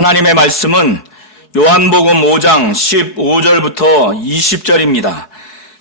하나님의 말씀은 요한복음 5장 15절부터 20절입니다.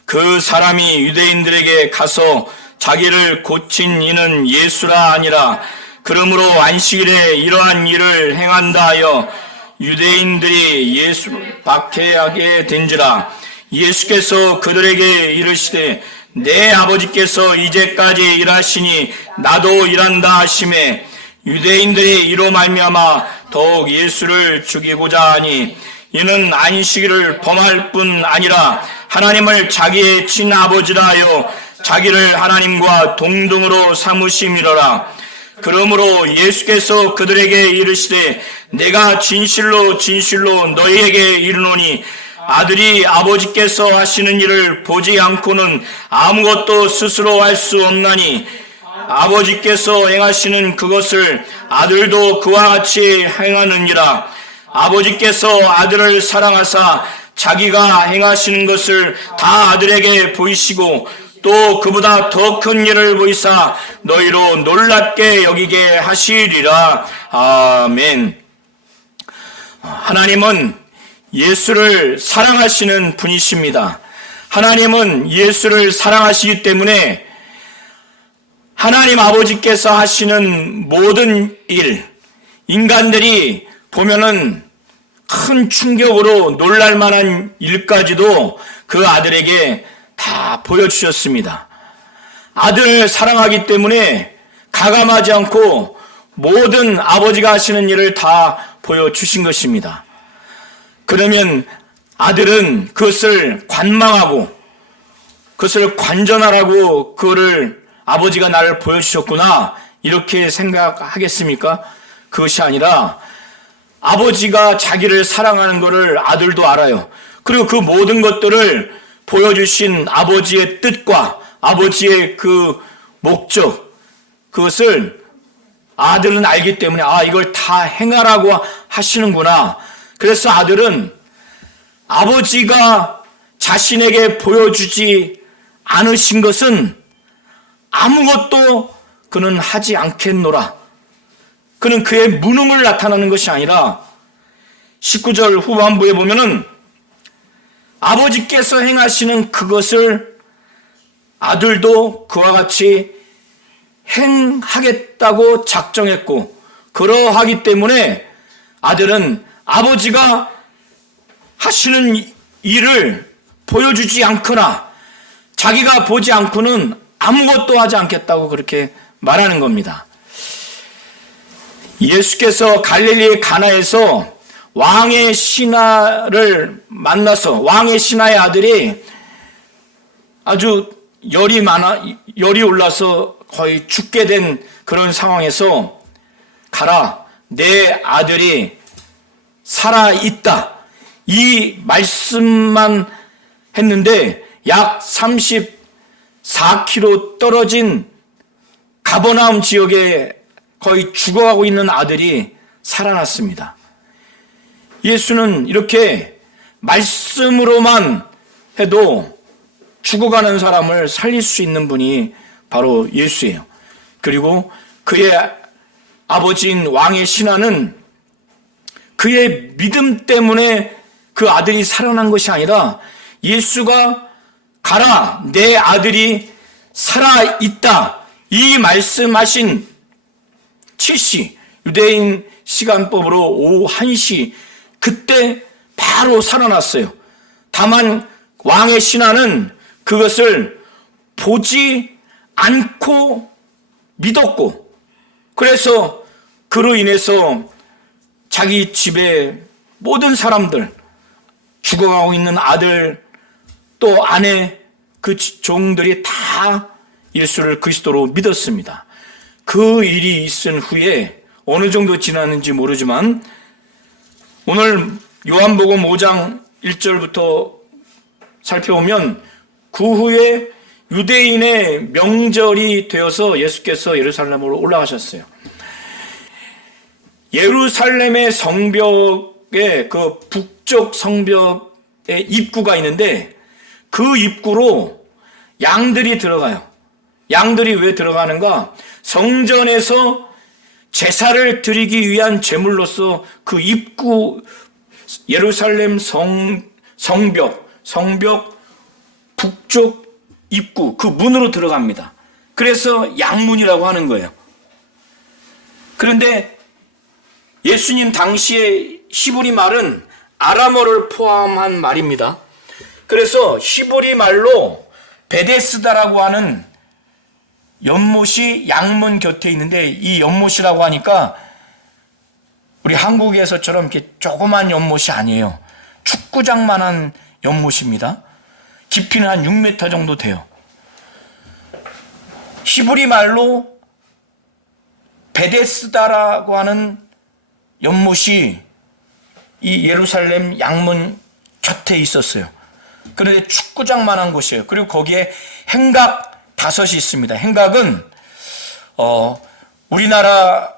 그 사람이 유대인들에게 가서 자기를 고친 이는 예수라 아니라 그러므로 안식일에 이러한 일을 행한다 하여 유대인들이 예수를 박해하게 된지라. 예수께서 그들에게 이르시되 내 아버지께서 이제까지 일하시니 나도 일한다 하시매 유대인들이 이로 말미암아 더욱 예수를 죽이고자 하니 이는 안식일을 범할 뿐 아니라 하나님을 자기의 친아버지라 하여 자기를 하나님과 동등으로 삼으심이로라. 그러므로 예수께서 그들에게 이르시되 내가 진실로 진실로 너희에게 이르노니 아들이 아버지께서 하시는 일을 보지 않고는 아무것도 스스로 할 수 없나니 아버지께서 행하시는 그것을 아들도 그와 같이 행하느니라. 아버지께서 아들을 사랑하사 자기가 행하시는 것을 다 아들에게 보이시고 또 그보다 더 큰 일을 보이사 너희로 놀랍게 여기게 하시리라. 아멘. 하나님은 예수를 사랑하시는 분이십니다. 하나님은 예수를 사랑하시기 때문에 하나님 아버지께서 하시는 모든 일, 인간들이 보면은 큰 충격으로 놀랄 만한 일까지도 그 아들에게 다 보여주셨습니다. 아들을 사랑하기 때문에 가감하지 않고 모든 아버지가 하시는 일을 다 보여주신 것입니다. 그러면 아들은 그것을 관망하고 그것을 관전하라고 그거를 아버지가 나를 보여주셨구나 이렇게 생각하겠습니까? 그것이 아니라 아버지가 자기를 사랑하는 것을 아들도 알아요. 그리고 그 모든 것들을 보여주신 아버지의 뜻과 아버지의 그 목적, 그것을 아들은 알기 때문에 이걸 다 행하라고 하시는구나. 그래서 아들은 아버지가 자신에게 보여주지 않으신 것은 아무것도 그는 하지 않겠노라. 그는 그의 무능을 나타나는 것이 아니라 19절 후반부에 보면은 아버지께서 행하시는 그것을 아들도 그와 같이 행하겠다고 작정했고 그러하기 때문에 아들은 아버지가 하시는 일을 보여주지 않거나 자기가 보지 않고는 아무것도 하지 않겠다고 그렇게 말하는 겁니다. 예수께서 갈릴리 가나에서 왕의 신하를 만나서 왕의 신하의 아들이 아주 열이 올라서 거의 죽게 된 그런 상황에서 가라, 내 아들이 살아있다. 이 말씀만 했는데 약 34km 떨어진 가버나움 지역에 거의 죽어가고 있는 아들이 살아났습니다. 예수는 이렇게 말씀으로만 해도 죽어가는 사람을 살릴 수 있는 분이 바로 예수예요. 그리고 그의 아버지인 왕의 신하는 그의 믿음 때문에 그 아들이 살아난 것이 아니라 예수가 가라, 내 아들이 살아있다. 이 말씀하신 7시, 유대인 시간법으로 오후 1시, 그때 바로 살아났어요. 다만 왕의 신하는 그것을 보지 않고 믿었고, 그래서 그로 인해서 자기 집에 모든 사람들, 죽어가고 있는 아들, 또 아내, 그 종들이 다 예수를 그리스도로 믿었습니다. 그 일이 있은 후에 어느 정도 지났는지 모르지만 오늘 요한복음 5장 1절부터 살펴보면 그 후에 유대인의 명절이 되어서 예수께서 예루살렘으로 올라가셨어요. 예루살렘의 성벽에 그 북쪽 성벽에 입구가 있는데 그 입구로 양들이 들어가요. 양들이 왜 들어가는가? 성전에서 제사를 드리기 위한 제물로서 그 입구 예루살렘 성벽 북쪽 입구 그 문으로 들어갑니다. 그래서 양문이라고 하는 거예요. 그런데 예수님 당시의 히브리 말은 아람어를 포함한 말입니다. 그래서 히브리 말로 베데스다라고 하는 연못이 양문 곁에 있는데, 이 연못이라고 하니까 우리 한국에서처럼 이렇게 조그만 연못이 아니에요. 축구장만한 연못입니다. 깊이는 한 6m 정도 돼요. 히브리 말로 베데스다라고 하는 연못이 이 예루살렘 양문 곁에 있었어요. 그런데 축구장만한 곳이에요. 그리고 거기에 행각 5이 있습니다. 행각은 우리나라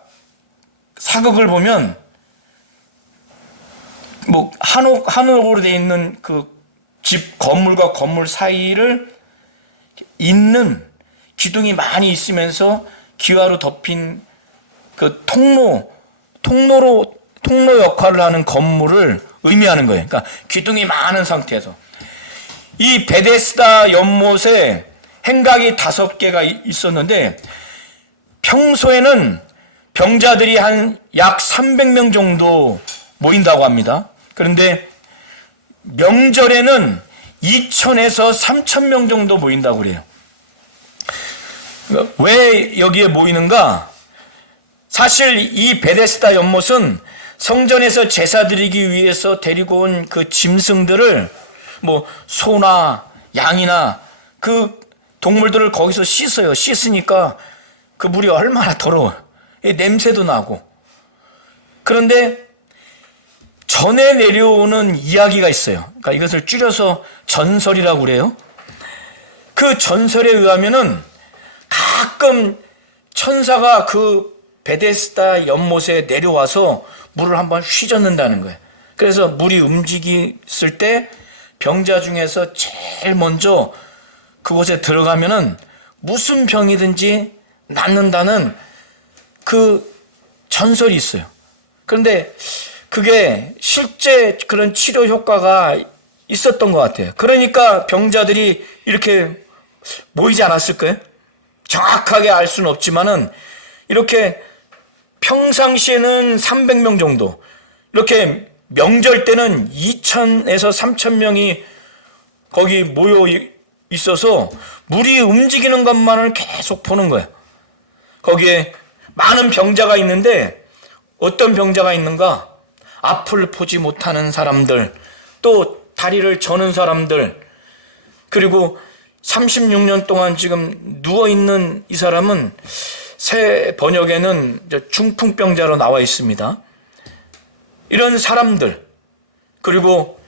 사극을 보면 뭐 한옥으로 되어 있는 그 집 건물과 건물 사이를 잇는 기둥이 많이 있으면서 기와로 덮인 그 통로 역할을 하는 건물을 의미하는 거예요. 그러니까 기둥이 많은 상태에서 이 베데스다 연못에 행각이 5개가 있었는데 평소에는 병자들이 한 약 300명 정도 모인다고 합니다. 그런데 명절에는 2,000에서 3,000명 정도 모인다고 그래요. 왜 여기에 모이는가? 사실 이 베데스다 연못은 성전에서 제사 드리기 위해서 데리고 온 그 짐승들을 뭐 소나 양이나 그 동물들을 거기서 씻어요. 씻으니까 그 물이 얼마나 더러워요. 냄새도 나고. 그런데 전에 내려오는 이야기가 있어요. 그러니까 이것을 줄여서 전설이라고 그래요. 그 전설에 의하면은 가끔 천사가 그 베데스다 연못에 내려와서 물을 한번 휘젓는다는 거예요. 그래서 물이 움직였을 때 병자 중에서 제일 먼저 그곳에 들어가면은 무슨 병이든지 낫는다는 그 전설이 있어요. 그런데 그게 실제 그런 치료 효과가 있었던 것 같아요. 그러니까 병자들이 이렇게 모이지 않았을까요? 정확하게 알 수는 없지만은 이렇게 평상시에는 300명 정도, 이렇게 명절 때는 2,000에서 3,000명이 거기 모여 있어서 물이 움직이는 것만을 계속 보는 거예요. 거기에 많은 병자가 있는데 어떤 병자가 있는가? 앞을 보지 못하는 사람들, 또 다리를 저는 사람들, 그리고 36년 동안 지금 누워있는 이 사람은 새 번역에는 중풍병자로 나와 있습니다. 이런 사람들, 그리고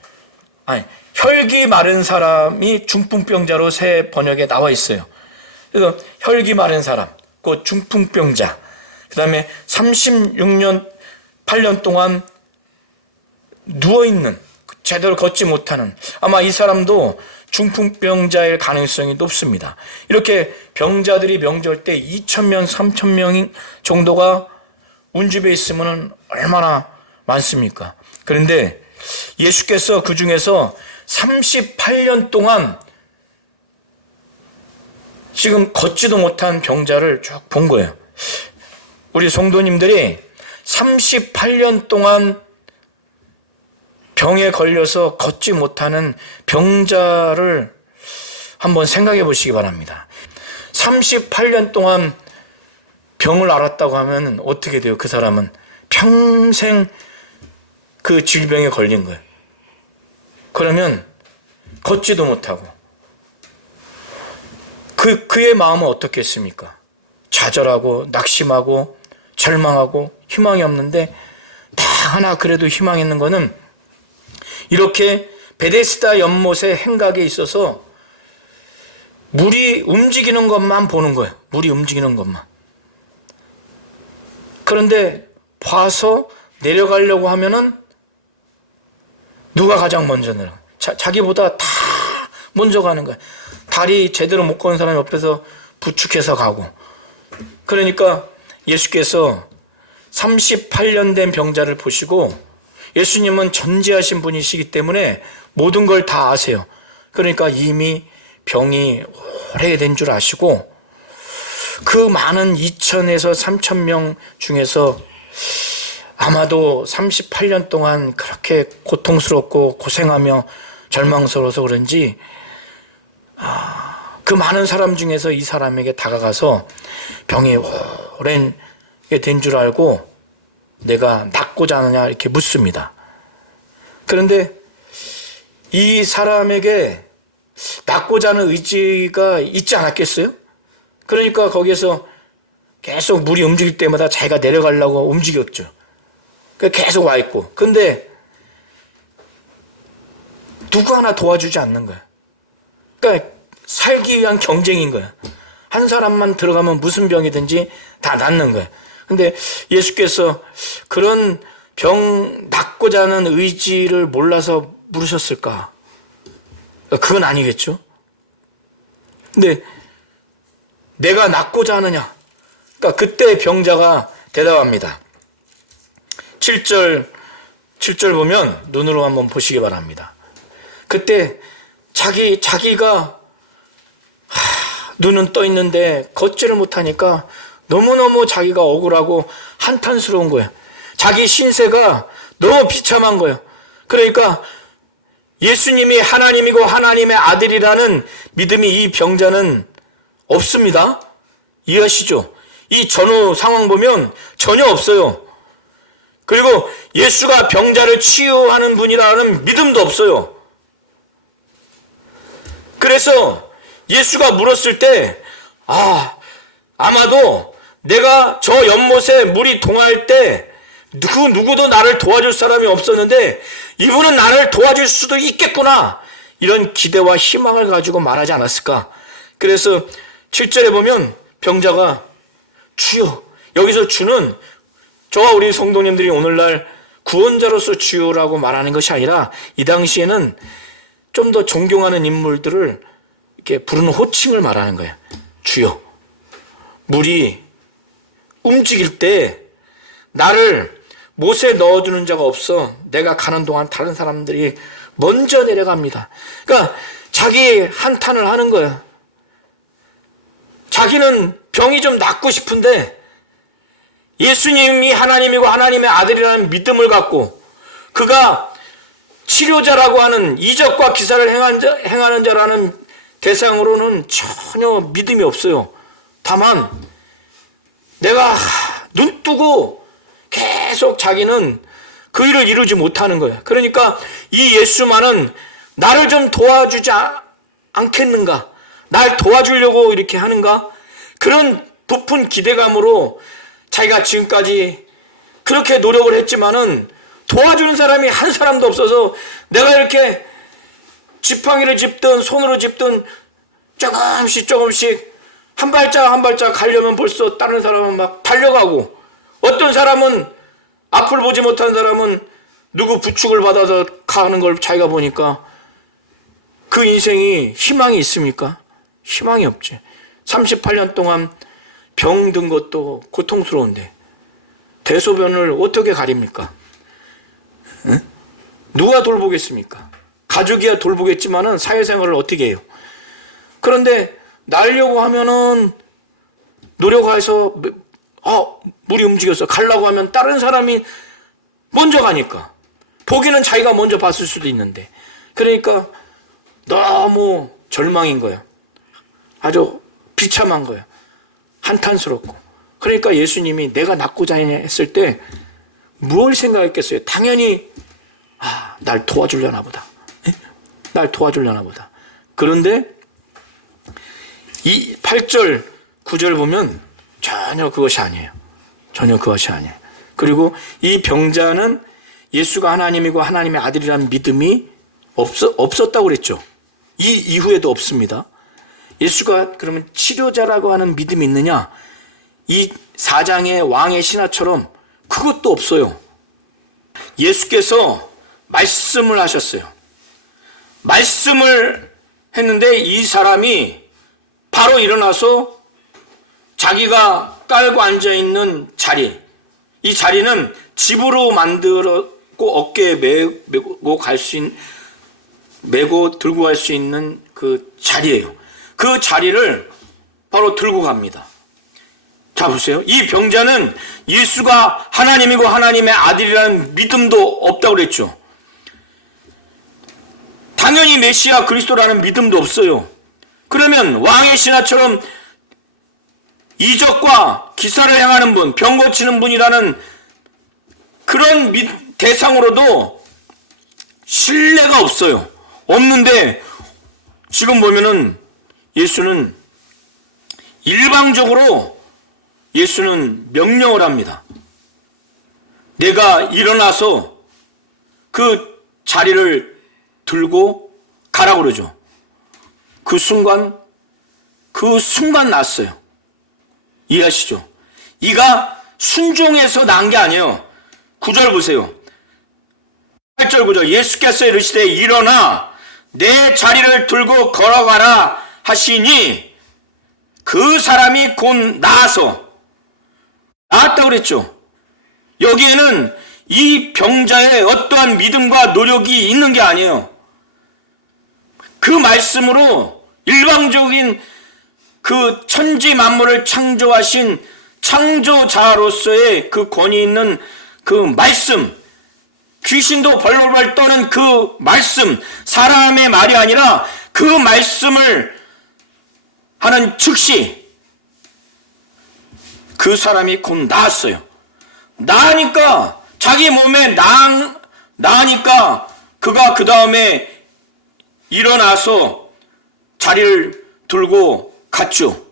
혈기 마른 사람이 중풍병자로 새 번역에 나와 있어요. 그래서 혈기 마른 사람, 그 중풍병자, 그 다음에 36년, 8년 동안 누워있는, 제대로 걷지 못하는, 아마 이 사람도 중풍병자일 가능성이 높습니다. 이렇게 병자들이 명절 때 2,000명, 3,000명 정도가 운집에 있으면 얼마나 많습니까? 그런데 예수께서 그 중에서 38년 동안 지금 걷지도 못한 병자를 쭉 본 거예요. 우리 성도님들이 38년 동안 병에 걸려서 걷지 못하는 병자를 한번 생각해 보시기 바랍니다. 38년 동안 병을 앓았다고 하면 어떻게 돼요? 그 사람은 평생 그 질병에 걸린 거예요. 그러면 걷지도 못하고 그의 마음은 어떻겠습니까? 좌절하고 낙심하고 절망하고 희망이 없는데, 다 하나 그래도 희망 있는 거는 이렇게 베데스다 연못의 행각에 있어서 물이 움직이는 것만 보는 거예요. 물이 움직이는 것만. 그런데 봐서 내려가려고 하면은 누가 가장 먼저 내려가? 자기보다 다 먼저 가는 거야. 다리 제대로 못 거는 사람 옆에서 부축해서 가고. 그러니까 예수께서 38년 된 병자를 보시고 예수님은 전지하신 분이시기 때문에 모든 걸 다 아세요. 그러니까 이미 병이 오래된 줄 아시고 그 많은 2천에서 3천 명 중에서 아마도 38년 동안 그렇게 고통스럽고 고생하며 절망스러워서 그런지 그 많은 사람 중에서 이 사람에게 다가가서 병이 오랜 게 된 줄 알고 내가 낫고자 하느냐 이렇게 묻습니다. 그런데 이 사람에게 낫고자 하는 의지가 있지 않았겠어요? 그러니까 거기에서 계속 물이 움직일 때마다 자기가 내려가려고 움직였죠. 계속 와 있고. 근데 누구 하나 도와주지 않는 거야. 그러니까 살기 위한 경쟁인 거야. 한 사람만 들어가면 무슨 병이든지 다 낫는 거야. 근데 예수께서 그런 병 낫고자 하는 의지를 몰라서 물으셨을까? 그건 아니겠죠. 근데 내가 낫고자 하느냐? 그러니까 그때 병자가 대답합니다. 7절 보면 눈으로 한번 보시기 바랍니다. 그때 자기가 눈은 떠 있는데 걷지를 못하니까 너무너무 자기가 억울하고 한탄스러운 거예요. 자기 신세가 너무 비참한 거예요. 그러니까 예수님이 하나님이고 하나님의 아들이라는 믿음이 이 병자는 없습니다. 이해하시죠? 이 전후 상황 보면 전혀 없어요. 그리고 예수가 병자를 치유하는 분이라는 믿음도 없어요. 그래서 예수가 물었을 때 아마도 내가 저 연못에 물이 동할 때 그 누구도 나를 도와줄 사람이 없었는데 이분은 나를 도와줄 수도 있겠구나, 이런 기대와 희망을 가지고 말하지 않았을까. 그래서 7절에 보면 병자가 주여, 여기서 주는 저와 우리 성도님들이 오늘날 구원자로서 주여라고 말하는 것이 아니라 이 당시에는 좀 더 존경하는 인물들을 이렇게 부르는 호칭을 말하는 거예요. 주여, 물이 움직일 때 나를 못에 넣어주는 자가 없어 내가 가는 동안 다른 사람들이 먼저 내려갑니다. 그러니까 자기 한탄을 하는 거예요. 자기는 병이 좀 낫고 싶은데 예수님이 하나님이고 하나님의 아들이라는 믿음을 갖고 그가 치료자라고 하는 이적과 기사를 행하는 자라는 대상으로는 전혀 믿음이 없어요. 다만 내가 눈 뜨고 계속 자기는 그 일을 이루지 못하는 거예요. 그러니까 이 예수만은 나를 좀 도와주지 않겠는가, 날 도와주려고 이렇게 하는가, 그런 부푼 기대감으로 자기가 지금까지 그렇게 노력을 했지만은 도와주는 사람이 한 사람도 없어서 내가 이렇게 지팡이를 짚든 손으로 짚든 조금씩 한 발짝 가려면 벌써 다른 사람은 막 달려가고, 어떤 사람은 앞을 보지 못한 사람은 누구 부축을 받아서 가는 걸 자기가 보니까 그 인생이 희망이 있습니까? 희망이 없지. 38년 동안 병든 것도 고통스러운데 대소변을 어떻게 가립니까? 응? 누가 돌보겠습니까? 가족이야 돌보겠지만은 사회생활을 어떻게 해요? 그런데 날려고 하면은 노력해서 물이 움직여서 가려고 하면 다른 사람이 먼저 가니까 보기는 자기가 먼저 봤을 수도 있는데, 그러니까 너무 절망인 거예요. 아주 비참한 거예요. 한탄스럽고. 그러니까 예수님이 내가 낫고자 했을 때 뭘 생각했겠어요? 당연히 날 도와주려나 보다. 날 도와주려나 보다. 그런데 이 8절 9절 보면 전혀 그것이 아니에요. 전혀 그것이 아니에요. 그리고 이 병자는 예수가 하나님이고 하나님의 아들이라는 믿음이 없었다고 그랬죠. 이 이후에도 없습니다. 예수가 그러면 치료자라고 하는 믿음이 있느냐? 이 4장의 왕의 신하처럼 그것도 없어요. 예수께서 말씀을 하셨어요. 말씀을 했는데 이 사람이 바로 일어나서 자기가 깔고 앉아있는 자리, 이 자리는 집으로 만들었고 어깨에 메고 메고 들고 갈 수 있는 그 자리예요. 그 자리를 바로 들고 갑니다. 자, 보세요. 이 병자는 예수가 하나님이고 하나님의 아들이라는 믿음도 없다고 그랬죠. 당연히 메시아 그리스도라는 믿음도 없어요. 그러면 왕의 신하처럼 이적과 기사를 행하는 분, 병 고치는 분이라는 그런 대상으로도 신뢰가 없어요. 없는데 지금 보면은 예수는 일방적으로 명령을 합니다. 내가 일어나서 그 자리를 들고 가라고 그러죠. 그 순간 났어요. 이해하시죠? 이가 순종해서 난 게 아니에요. 9절 보세요. 8절 9절 예수께서 이르시되 일어나 내 자리를 들고 걸어가라 하시니 그 사람이 곧 나았다고 그랬죠. 여기에는 이 병자의 어떠한 믿음과 노력이 있는 게 아니에요. 그 말씀으로 일방적인 그 천지 만물을 창조하신 창조자로서의 그 권위 있는 그 말씀, 귀신도 벌벌벌 떠는 그 말씀, 사람의 말이 아니라 그 말씀을 하는 즉시 그 사람이 곧 나았어요. 나으니까 자기 몸에 나으니까 그가 그 다음에 일어나서 자리를 들고 갔죠.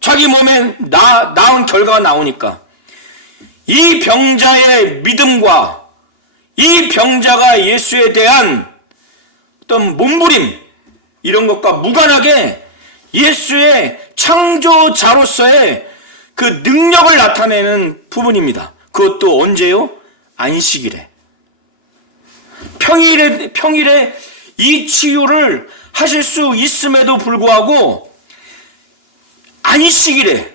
자기 몸에 나은 결과가 나오니까 이 병자의 믿음과 이 병자가 예수에 대한 어떤 몸부림 이런 것과 무관하게 예수의 창조자로서의 그 능력을 나타내는 부분입니다. 그것도 언제요? 안식일에. 평일에 이 치유를 하실 수 있음에도 불구하고 안식일에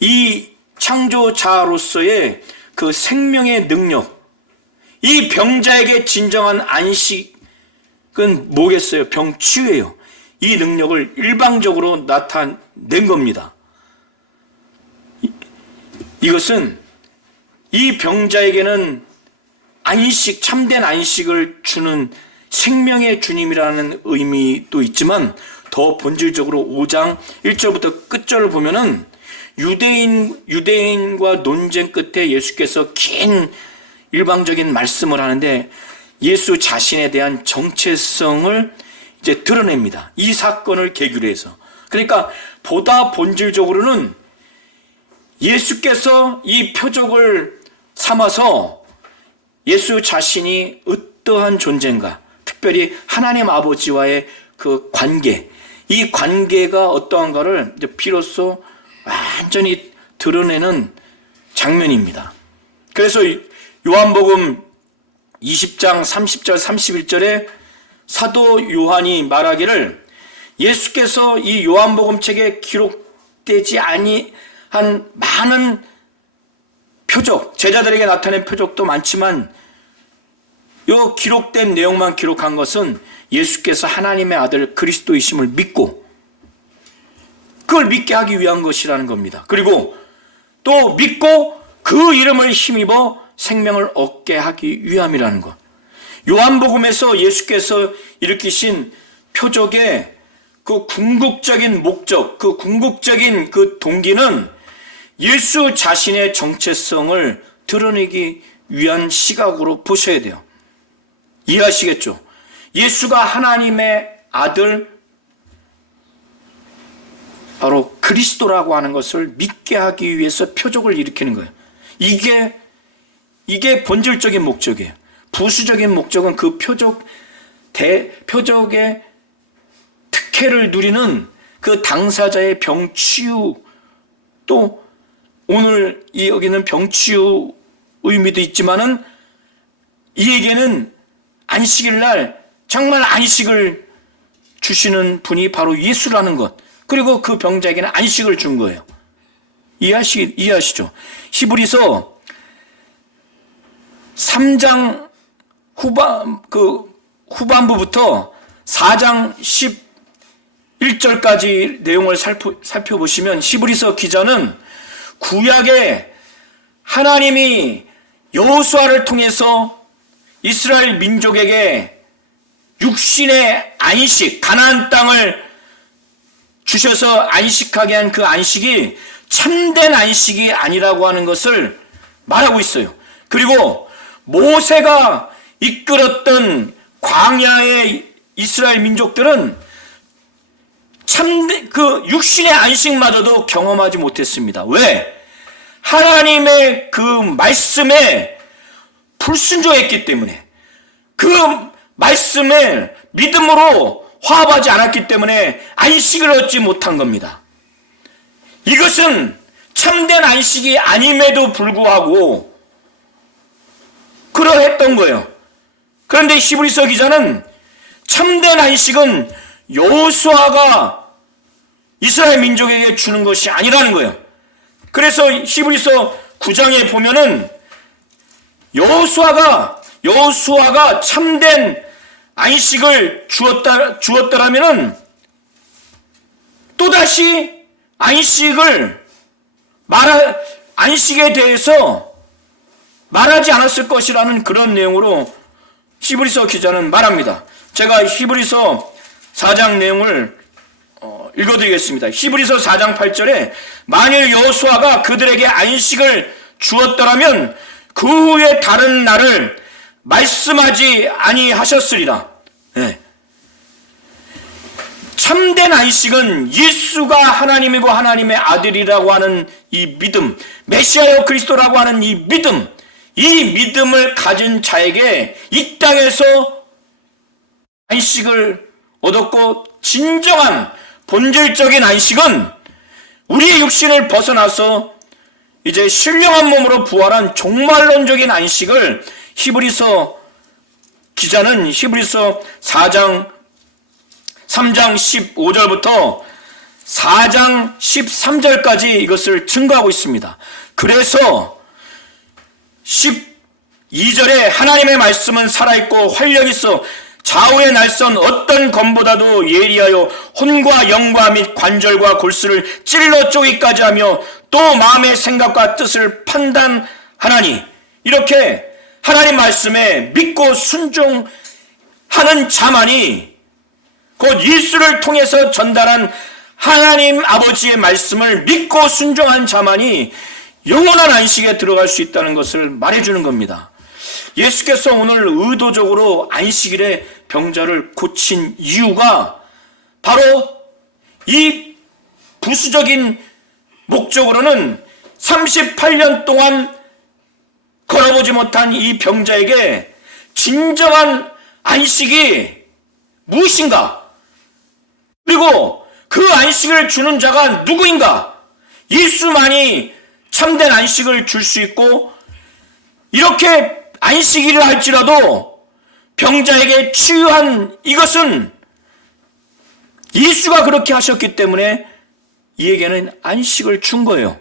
이 창조자로서의 그 생명의 능력, 이 병자에게 진정한 안식은 뭐겠어요? 병치유예요. 이 능력을 일방적으로 나타낸 겁니다. 이것은 이 병자에게는 안식, 참된 안식을 주는 생명의 주님이라는 의미도 있지만 더 본질적으로 5장 1절부터 끝절을 보면은 유대인과 논쟁 끝에 예수께서 긴 일방적인 말씀을 하는데 예수 자신에 대한 정체성을 이제 드러냅니다. 이 사건을 계기로 해서. 그러니까 보다 본질적으로는 예수께서 이 표적을 삼아서 예수 자신이 어떠한 존재인가, 특별히 하나님 아버지와의 그 관계, 이 관계가 어떠한가를 이제 비로소 완전히 드러내는 장면입니다. 그래서 요한복음 20장 30절 31절에 사도 요한이 말하기를 예수께서 이 요한복음 책에 기록되지 아니한 많은 표적, 제자들에게 나타낸 표적도 많지만 요 기록된 내용만 기록한 것은 예수께서 하나님의 아들 그리스도이심을 믿고 그걸 믿게 하기 위한 것이라는 겁니다. 그리고 또 믿고 그 이름을 힘입어 생명을 얻게 하기 위함이라는 것. 요한복음에서 예수께서 일으키신 표적의 그 궁극적인 목적, 그 궁극적인 그 동기는 예수 자신의 정체성을 드러내기 위한 시각으로 보셔야 돼요. 이해하시겠죠? 예수가 하나님의 아들, 바로 그리스도라고 하는 것을 믿게 하기 위해서 표적을 일으키는 거예요. 이게 본질적인 목적이에요. 부수적인 목적은 그 표적의 특혜를 누리는 그 당사자의 병치유, 또 오늘 여기는 병치유 의미도 있지만은 이에게는 안식일 날 정말 안식을 주시는 분이 바로 예수라는 것, 그리고 그 병자에게는 안식을 준 거예요. 이해하시죠? 히브리서 3장 후반부부터 4장 11절까지 내용을 살펴보시면 히브리서 기자는 구약에 하나님이 여호수아를 통해서 이스라엘 민족에게 육신의 안식, 가나안 땅을 주셔서 안식하게 한 그 안식이 참된 안식이 아니라고 하는 것을 말하고 있어요. 그리고 모세가 이끌었던 광야의 이스라엘 민족들은 참된 그 육신의 안식마저도 경험하지 못했습니다. 왜? 하나님의 그 말씀에 불순종했기 때문에, 그 말씀을 믿음으로 화합하지 않았기 때문에 안식을 얻지 못한 겁니다. 이것은 참된 안식이 아님에도 불구하고 그러했던 거예요. 그런데 히브리서 기자는 참된 안식은 여호수아가 이스라엘 민족에게 주는 것이 아니라는 거예요. 그래서 히브리서 9장에 보면은 여호수아가 참된 안식을 주었더라면은 또다시 안식에 대해서 말하지 않았을 것이라는 그런 내용으로 히브리서 기자는 말합니다. 제가 히브리서 4장 내용을 읽어드리겠습니다. 히브리서 4장 8절에 만일 여호수아가 그들에게 안식을 주었더라면 그 후에 다른 날을 말씀하지 아니하셨으리라. 네. 참된 안식은 예수가 하나님이고 하나님의 아들이라고 하는 이 믿음, 메시아여 그리스도라고 하는 이 믿음을 가진 자에게 이 땅에서 안식을 얻었고, 진정한 본질적인 안식은 우리의 육신을 벗어나서 이제 신령한 몸으로 부활한 종말론적인 안식을 히브리서 기자는 히브리서 3장 15절부터 4장 13절까지 이것을 증거하고 있습니다. 그래서 12절에 하나님의 말씀은 살아있고 활력있어 좌우의 날선 어떤 검보다도 예리하여 혼과 영과 및 관절과 골수를 찔러 쪼기까지 하며 또 마음의 생각과 뜻을 판단하나니, 이렇게 하나님 말씀에 믿고 순종하는 자만이, 곧 예수를 통해서 전달한 하나님 아버지의 말씀을 믿고 순종한 자만이 영원한 안식에 들어갈 수 있다는 것을 말해주는 겁니다. 예수께서 오늘 의도적으로 안식일에 병자를 고친 이유가 바로 이 부수적인 목적으로는 38년 동안 걸어보지 못한 이 병자에게 진정한 안식이 무엇인가, 그리고 그 안식을 주는 자가 누구인가, 예수만이 참된 안식을 줄 수 있고, 이렇게 안식일을 할지라도 병자에게 치유한 이것은 예수가 그렇게 하셨기 때문에 이에게는 안식을 준 거예요.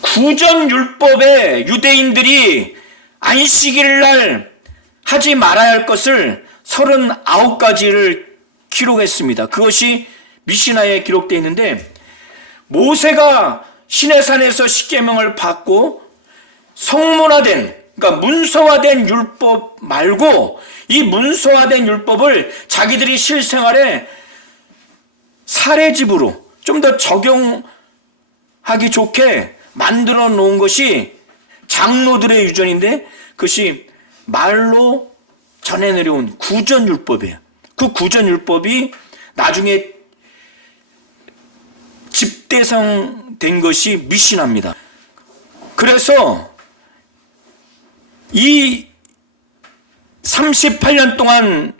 구전율법에 유대인들이 안식일 날 하지 말아야 할 것을 39가지를 기록했습니다. 그것이 미시나에 기록되어 있는데, 모세가 시내산에서 십계명을 받고 성문화된, 그러니까 문서화된 율법 말고 이 문서화된 율법을 자기들이 실생활에 사례집으로 좀 더 적용하기 좋게 만들어 놓은 것이 장로들의 유전인데, 그것이 말로 전해 내려온 구전율법이에요. 그 구전율법이 나중에 집대성된 것이 미시나입니다. 그래서 이 38년 동안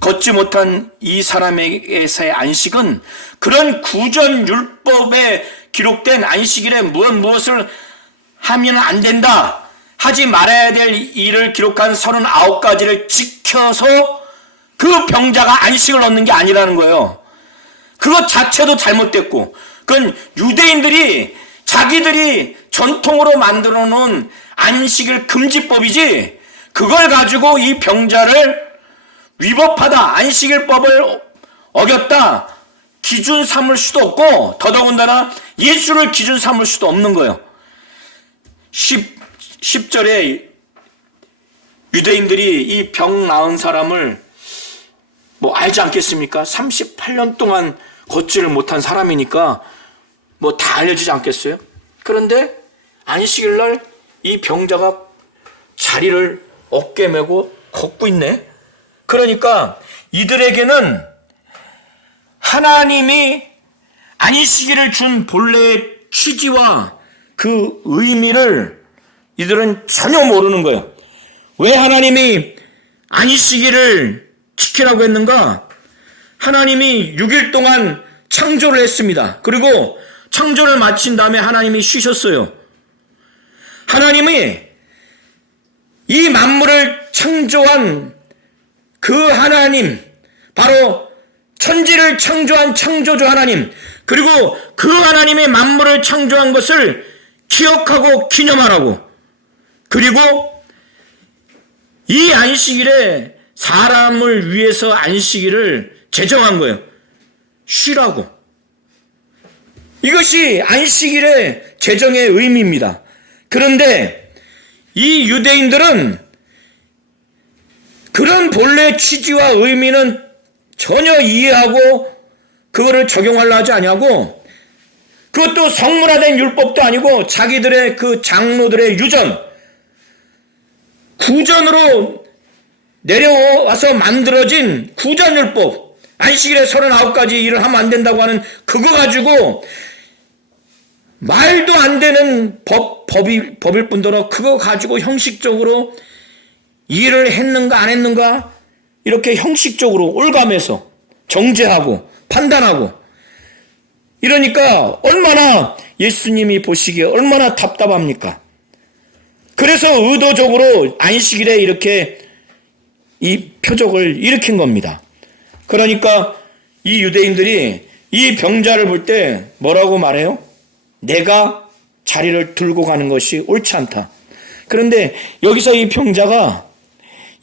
걷지 못한 이 사람에게서의 안식은 그런 구전율법에 기록된 안식일에 무엇을 하면 안 된다, 하지 말아야 될 일을 기록한 39가지를 지켜서 그 병자가 안식을 얻는 게 아니라는 거예요. 그것 자체도 잘못됐고, 그건 유대인들이 자기들이 전통으로 만들어 놓은 안식일 금지법이지, 그걸 가지고 이 병자를 위법하다, 안식일법을 어겼다 기준 삼을 수도 없고, 더더군다나 예수를 기준 삼을 수도 없는 거예요. 10절에 유대인들이 이 병 나은 사람을 뭐 알지 않겠습니까? 38년 동안 걷지를 못한 사람이니까 뭐 다 알려지지 않겠어요? 그런데 안식일 날 이 병자가 자리를 어깨 메고 걷고 있네. 그러니까 이들에게는 하나님이 안식일을 준 본래의 취지와 그 의미를 이들은 전혀 모르는 거예요. 왜 하나님이 안식일을 지키라고 했는가? 하나님이 6일 동안 창조를 했습니다. 그리고 창조를 마친 다음에 하나님이 쉬셨어요. 하나님이 이 만물을 창조한 그 하나님, 바로 천지를 창조한 창조주 하나님, 그리고 그 하나님의 만물을 창조한 것을 기억하고 기념하라고, 그리고 이 안식일에 사람을 위해서 안식일을 제정한 거예요. 쉬라고. 이것이 안식일의 제정의 의미입니다. 그런데 이 유대인들은 그런 본래 취지와 의미는 전혀 이해하고 그거를 적용하려 하지 아니하고, 그것도 성문화된 율법도 아니고 자기들의 그 장로들의 유전, 구전으로 내려와서 만들어진 구전율법, 안식일에 39가지 일을 하면 안 된다고 하는 그거 가지고 말도 안 되는 법일 뿐더러 그거 가지고 형식적으로 일을 했는가 안 했는가 이렇게 형식적으로 올감해서 정죄하고 판단하고, 이러니까 얼마나 예수님이 보시기에 얼마나 답답합니까? 그래서 의도적으로 안식일에 이렇게 이 표적을 일으킨 겁니다. 그러니까 이 유대인들이 이 병자를 볼 때 뭐라고 말해요? 내가 자리를 들고 가는 것이 옳지 않다. 그런데 여기서 이 병자가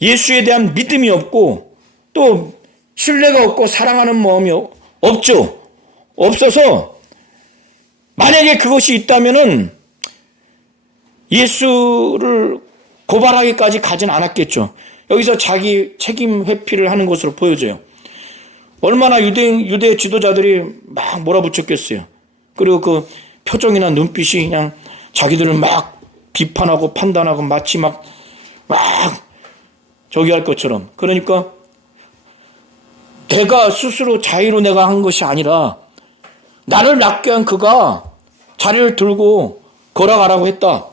예수에 대한 믿음이 없고 또 신뢰가 없고 사랑하는 마음이 없죠. 없어서 만약에 그것이 있다면은 예수를 고발하기까지 가진 않았겠죠. 여기서 자기 책임 회피를 하는 것으로 보여져요. 얼마나 유대 지도자들이 막 몰아붙였겠어요. 그리고 그 표정이나 눈빛이 그냥 자기들을 막 비판하고 판단하고 마치 막 저기 할 것처럼. 그러니까 내가 스스로 자의로 내가 한 것이 아니라 나를 낫게 한 그가 자리를 들고 걸어가라고 했다.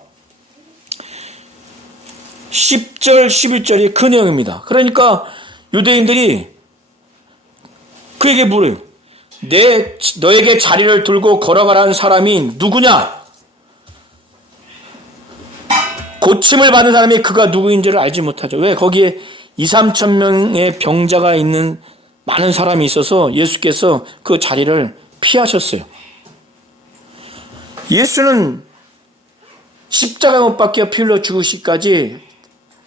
10절, 11절이 그 내용입니다. 그러니까 유대인들이 그에게 물어요. 너에게 자리를 들고 걸어가라는 사람이 누구냐? 고침을 받은 사람이 그가 누구인지를 알지 못하죠. 왜? 거기에 2,3천 명의 병자가 있는 많은 사람이 있어서 예수께서 그 자리를 피하셨어요. 예수는 십자가 못 박혀 피 흘려 죽으시기까지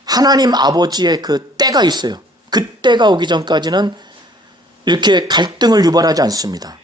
하나님 아버지의 그 때가 있어요. 그 때가 오기 전까지는 이렇게 갈등을 유발하지 않습니다.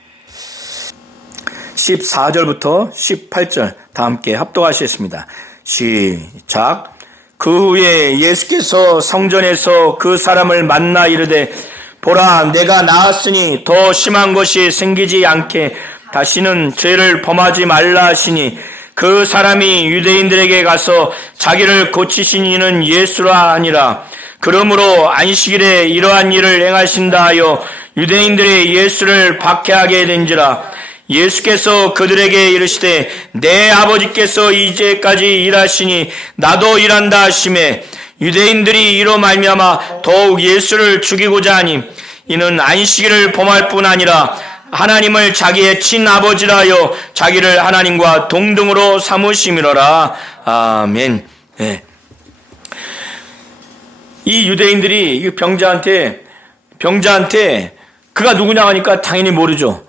14절부터 18절 다 함께 합독하시겠습니다. 시작. 그 후에 예수께서 성전에서 그 사람을 만나 이르되 보라 내가 나았으니 더 심한 것이 생기지 않게 다시는 죄를 범하지 말라 하시니 그 사람이 유대인들에게 가서 자기를 고치신 이는 예수라 하니라. 그러므로 안식일에 이러한 일을 행하신다 하여 유대인들이 예수를 박해하게 된지라. 예수께서 그들에게 이르시되 내 아버지께서 이제까지 일하시니 나도 일한다 하시매 유대인들이 이로 말미암아 더욱 예수를 죽이고자 하니 이는 안식일을 범할 뿐 아니라 하나님을 자기의 친아버지라 하여 자기를 하나님과 동등으로 삼으심이로라. 아멘. 네. 이 유대인들이 이 병자한테 그가 누구냐 하니까 당연히 모르죠.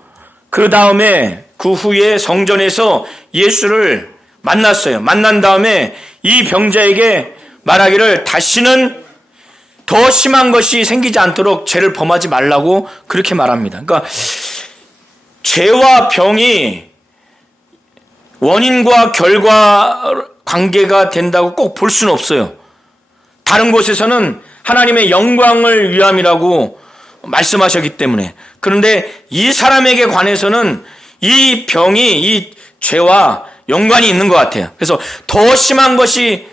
그 다음에 그 후에 성전에서 예수를 만났어요. 만난 다음에 이 병자에게 말하기를 다시는 더 심한 것이 생기지 않도록 죄를 범하지 말라고 그렇게 말합니다. 그러니까 죄와 병이 원인과 결과 관계가 된다고 꼭 볼 수는 없어요. 다른 곳에서는 하나님의 영광을 위함이라고 말씀하셨기 때문에. 그런데 이 사람에게 관해서는 이 병이 이 죄와 연관이 있는 것 같아요. 그래서 더 심한 것이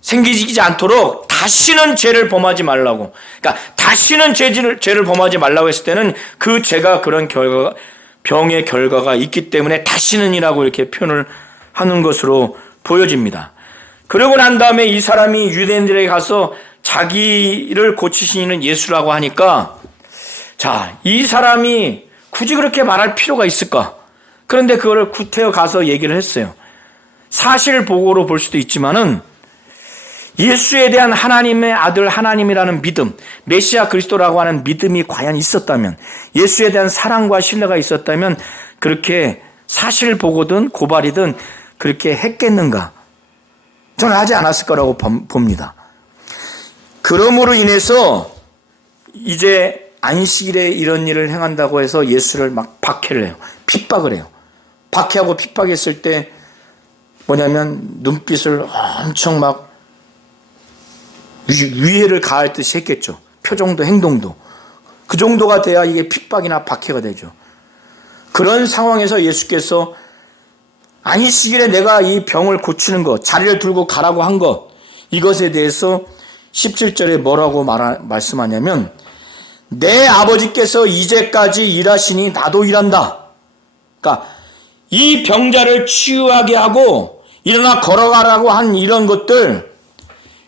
생기지 않도록 다시는 죄를 범하지 말라고. 그러니까 다시는 죄를 범하지 말라고 했을 때는 그 죄가 그런 결과, 병의 결과가 있기 때문에 다시는이라고 이렇게 표현을 하는 것으로 보여집니다. 그러고 난 다음에 이 사람이 유대인들에게 가서 자기를 고치시는 예수라고 하니까, 자, 이 사람이 굳이 그렇게 말할 필요가 있을까? 그런데 그거를 구태여 가서 얘기를 했어요. 사실 보고로 볼 수도 있지만은 예수에 대한 하나님의 아들 하나님이라는 믿음, 메시아 그리스도라고 하는 믿음이 과연 있었다면, 예수에 대한 사랑과 신뢰가 있었다면 그렇게 사실 보고든 고발이든 그렇게 했겠는가? 저는 하지 않았을 거라고 봅니다. 그러므로 인해서 이제 안식일에 이런 일을 행한다고 해서 예수를 막 박해를 해요. 핍박을 해요. 박해하고 핍박했을 때 뭐냐면 눈빛을 엄청 막 위해를 가할 듯이 했겠죠. 표정도 행동도. 그 정도가 돼야 이게 핍박이나 박해가 되죠. 그런 상황에서 예수께서 안식일에 내가 이 병을 고치는 것, 자리를 들고 가라고 한 것, 이것에 대해서 17절에 뭐라고 말씀하냐면 내 아버지께서 이제까지 일하시니 나도 일한다. 그러니까 이 병자를 치유하게 하고 일어나 걸어가라고 한 이런 것들,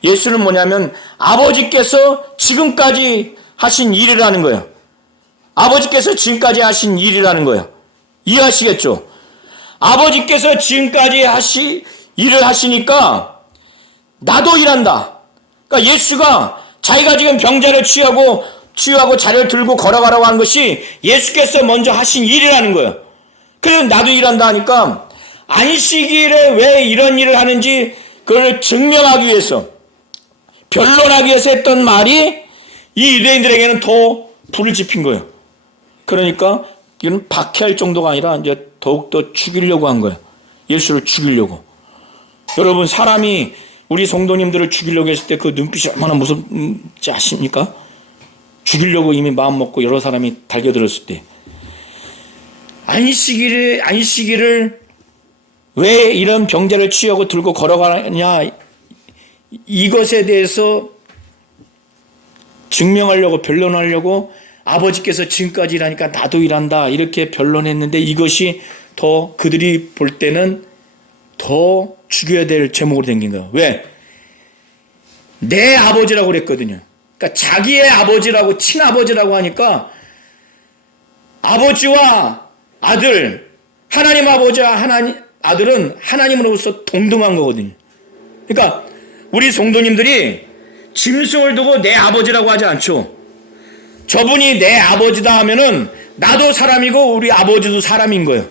예수는 뭐냐면 아버지께서 지금까지 하신 일이라는 거예요. 아버지께서 지금까지 하신 일이라는 거예요. 이해하시겠죠? 아버지께서 지금까지 일을 하시니까 나도 일한다. 그러니까 예수가 자기가 지금 병자를 치유하고 자리를 들고 걸어가라고 하는 것이 예수께서 먼저 하신 일이라는 거예요. 그래서 나도 일한다 하니까 안식일에 왜 이런 일을 하는지 그걸 증명하기 위해서, 변론하기 위해서 했던 말이 이 유대인들에게는 더 불을 지핀 거예요. 그러니까 이건 박해할 정도가 아니라 이제 더욱더 죽이려고 한 거예요. 예수를 죽이려고. 여러분, 사람이 우리 성도님들을 죽이려고 했을 때 그 눈빛이 얼마나 무섭지 아십니까? 죽이려고 이미 마음 먹고 여러 사람이 달겨들었을 때. 안식일을 왜 이런 병자를 치유하고 들고 걸어가냐, 이것에 대해서 증명하려고, 변론하려고 아버지께서 지금까지 일하니까 나도 일한다 이렇게 변론했는데, 이것이 더 그들이 볼 때는 더 죽여야 될 제목으로 생긴 거예요. 왜? 내 아버지라고 그랬거든요. 그러니까 자기의 아버지라고, 친아버지라고 하니까 아버지와 아들, 하나님 아버지와 아들은 하나님으로서 동등한 거거든요. 그러니까 우리 성도님들이 짐승을 두고 내 아버지라고 하지 않죠. 저분이 내 아버지다 하면은 나도 사람이고 우리 아버지도 사람인 거예요.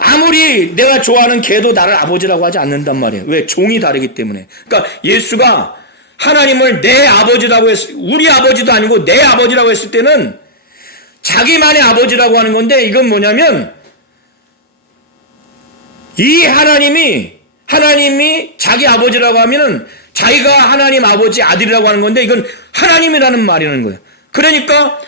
아무리 내가 좋아하는 개도 나를 아버지라고 하지 않는단 말이에요. 왜? 종이 다르기 때문에. 그러니까 예수가 하나님을 내 아버지라고 우리 아버지도 아니고 내 아버지라고 했을 때는 자기만의 아버지라고 하는 건데, 이건 뭐냐면 이 하나님이 자기 아버지라고 하면은 자기가 하나님 아버지 아들이라고 하는 건데, 이건 하나님이라는 말이라는 거예요. 그러니까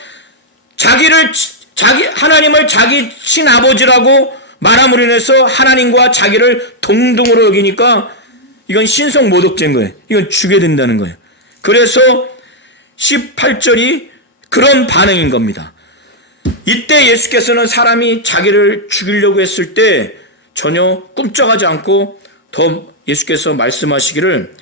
하나님을 자기 친아버지라고 말함으로 인해서 하나님과 자기를 동등으로 여기니까 이건 신성 모독죄인 거예요. 이건 죽여야 된다는 거예요. 그래서 18절이 그런 반응인 겁니다. 이때 예수께서는 사람이 자기를 죽이려고 했을 때 전혀 꿈쩍하지 않고 더 예수께서 말씀하시기를,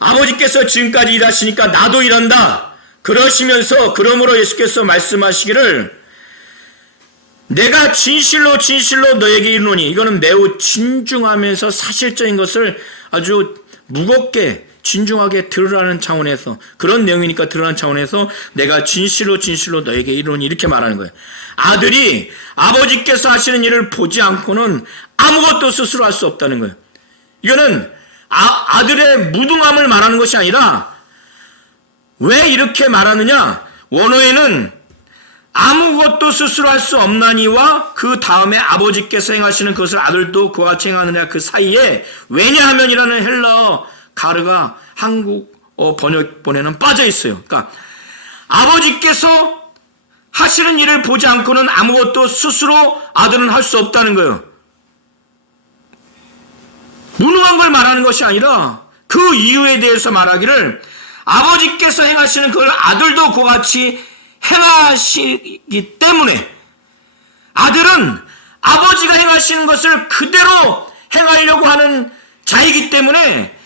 아버지께서 지금까지 일하시니까 나도 일한다. 그러므로 예수께서 말씀하시기를, 내가 진실로 너에게 이르노니, 이거는 매우 진중하면서 사실적인 것을 아주 무겁게 진중하게 들으라는 차원에서, 그런 내용이니까 들으라는 차원에서 내가 진실로 너에게 이르노니 이렇게 말하는 거예요. 아들이 아버지께서 하시는 일을 보지 않고는 아무것도 스스로 할 수 없다는 거예요. 이거는 아들의 무능함을 말하는 것이 아니라, 왜 이렇게 말하느냐? 원어에는 아무것도 스스로 할 수 없나니와 그 다음에 아버지께서 행하시는 것을 아들도 그와 같이 행하느냐, 그 사이에 왜냐하면이라는 헬라어 가르가 한국 번역본에는 빠져 있어요. 그러니까 아버지께서 하시는 일을 보지 않고는 아무것도 스스로 아들은 할 수 없다는 거예요. 무능한 걸 말하는 것이 아니라 그 이유에 대해서 말하기를, 아버지께서 행하시는 그걸 아들도 그와 같이 행하시기 때문에, 아들은 아버지가 행하시는 것을 그대로 행하려고 하는 자이기 때문에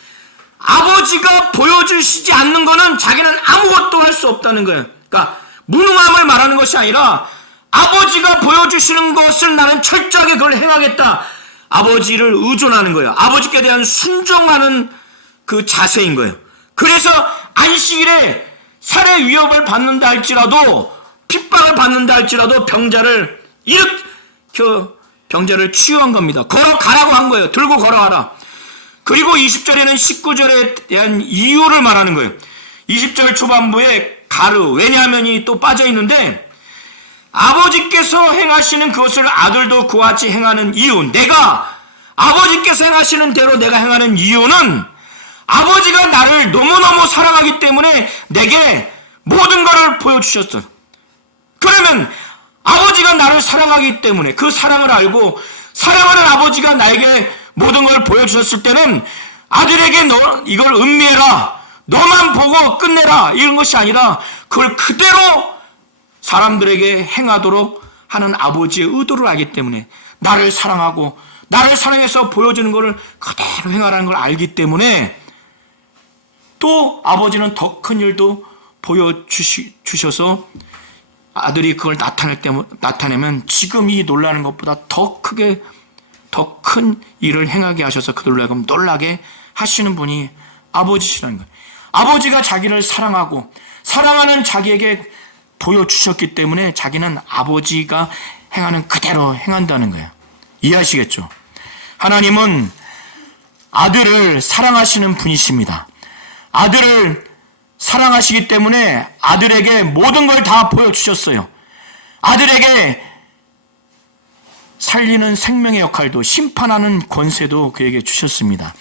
아버지가 보여주시지 않는 것은 자기는 아무것도 할 수 없다는 거예요. 그러니까 무능함을 말하는 것이 아니라, 아버지가 보여주시는 것을 나는 철저하게 그걸 행하겠다, 아버지를 의존하는 거예요. 아버지께 대한 순종하는 그 자세인 거예요. 그래서 안식일에 살해 위협을 받는다 할지라도, 핍박을 받는다 할지라도 병자를 병자를 치유한 겁니다. 걸어가라고 한 거예요. 들고 걸어가라. 그리고 20절에는 19절에 대한 이유를 말하는 거예요. 20절 초반부에 가르, 왜냐하면이 또 빠져 있는데, 아버지께서 행하시는 그것을 아들도 그와 같이 행하는 이유, 내가 아버지께서 행하시는 대로 내가 행하는 이유는, 아버지가 나를 너무너무 사랑하기 때문에 내게 모든 것을 보여주셨어. 그러면 아버지가 나를 사랑하기 때문에 그 사랑을 알고 사랑하는 아버지가 나에게 모든 걸 보여주셨을 때는, 아들에게 너 이걸 음미해라, 너만 보고 끝내라, 이런 것이 아니라 그걸 그대로 사람들에게 행하도록 하는 아버지의 의도를 알기 때문에, 나를 사랑하고 나를 사랑해서 보여주는 것을 그대로 행하라는 걸 알기 때문에, 또 아버지는 더 큰 일도 보여주셔서 아들이 그걸 나타내면 지금 이 놀라는 것보다 더 크게, 더 큰 일을 행하게 하셔서 그들로 하여금 놀라게 하시는 분이 아버지시라는 거예요. 아버지가 자기를 사랑하고 사랑하는 자기에게 보여주셨기 때문에 자기는 아버지가 행하는 그대로 행한다는 거예요. 이해하시겠죠? 하나님은 아들을 사랑하시는 분이십니다. 아들을 사랑하시기 때문에 아들에게 모든 걸 다 보여주셨어요. 아들에게 살리는 생명의 역할도, 심판하는 권세도 그에게 주셨습니다.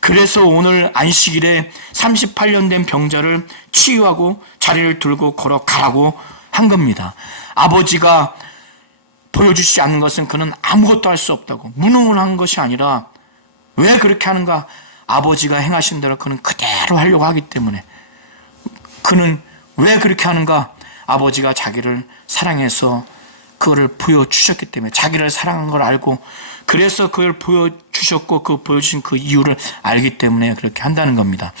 그래서 오늘 안식일에 38년 된 병자를 치유하고 자리를 들고 걸어가라고 한 겁니다. 아버지가 보여주시지 않는 것은 그는 아무것도 할 수 없다고, 무능을 한 것이 아니라, 왜 그렇게 하는가? 아버지가 행하신 대로 그는 그대로 하려고 하기 때문에. 그는 왜 그렇게 하는가? 아버지가 자기를 사랑해서 그거를 보여주셨기 때문에, 자기를 사랑한 걸 알고, 그래서 그걸 보여주셨고 그 보여주신 그 이유를 알기 때문에 그렇게 한다는 겁니다.